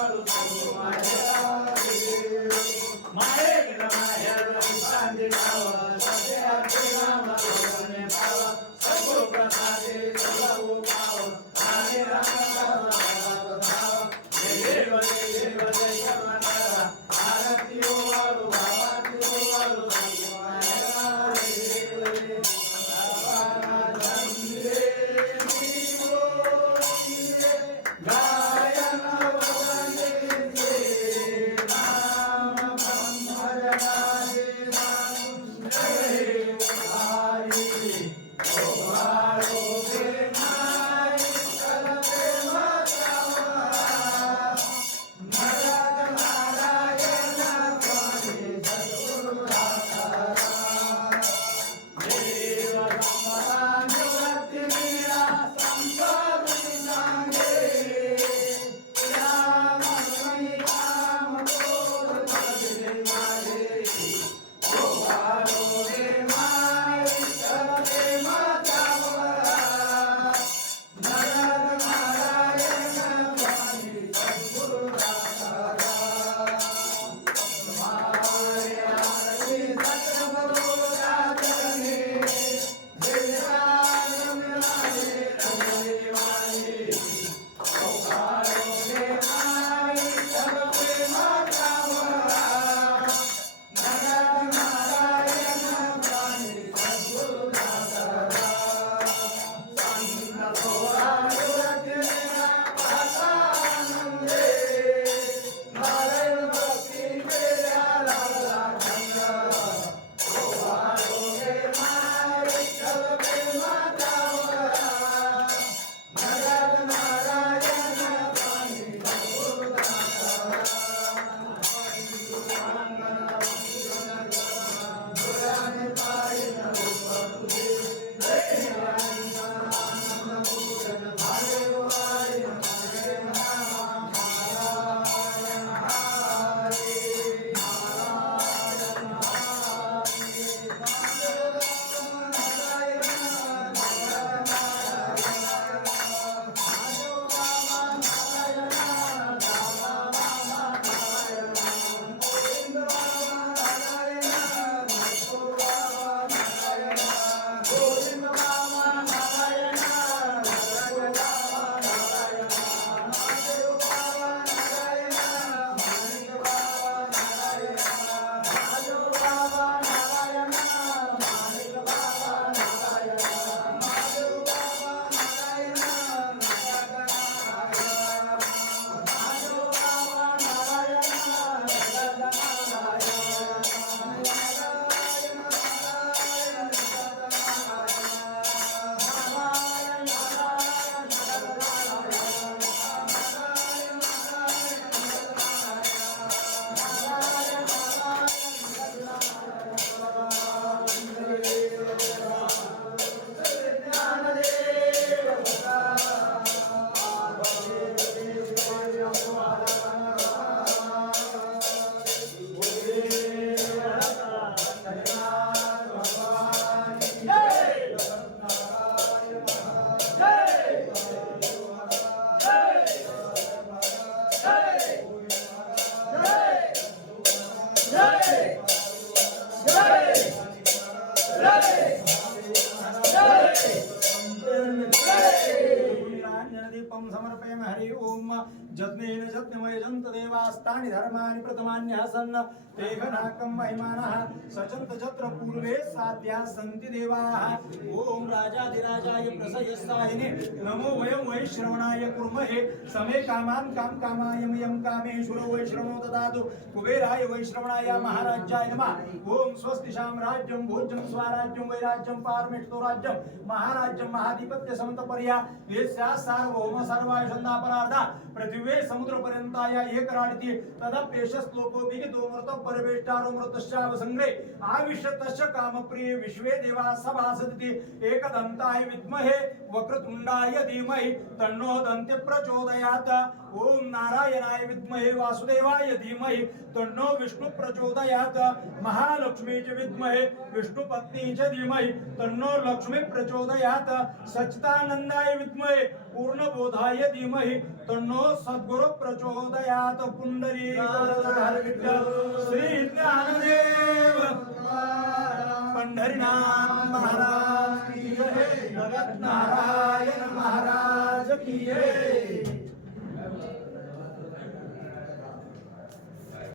Claro. नान्यदीपं समर्पयामि हरि ॐ जत्नेन देवास्तानि महिमानः। जत्र पूर्वे देवाः। नमो वै श्रवणाय कुर्महे। समे वै श्रवणो ददातु। कुबेराय वै श्रवणाय महाराजाय नमः स्वस्ति भोज्यं स्वराज्यं पारमेष्टो राज्यं। महाराज्यं महाधिपत्य समन्तपर्या सार्वभौम सर्वायुषन्दापरार्धा पृथिवे समुद्रपर्यन्ताय एकराडिति तदप्येष श्लोको विहितो मृत परिवेष्टारो मृतश्चावसङ्ग्रे आविश्य तस्य कामप्रिये विश्वे सभासदिति विद्महे धीमहि तन्नो ॐ नारायणाय विद्महे वासुदेवाय धीमहि तन्नो विष्णु प्रचोदयात्। महालक्ष्मी च विद्महे विष्णुपत्नी च धीमहि तन्नो लक्ष्मी प्रचोदयात्। सच्चिदानन्दाय विद्महे, पूर्णबोधाय धीमहि तन्नो सद्गुरु प्रचोदयात्। पुण्डरी श्री ज्ञानदेव। पंढरीनाथ महाराज की जय। जगत नारायण महाराज की जय।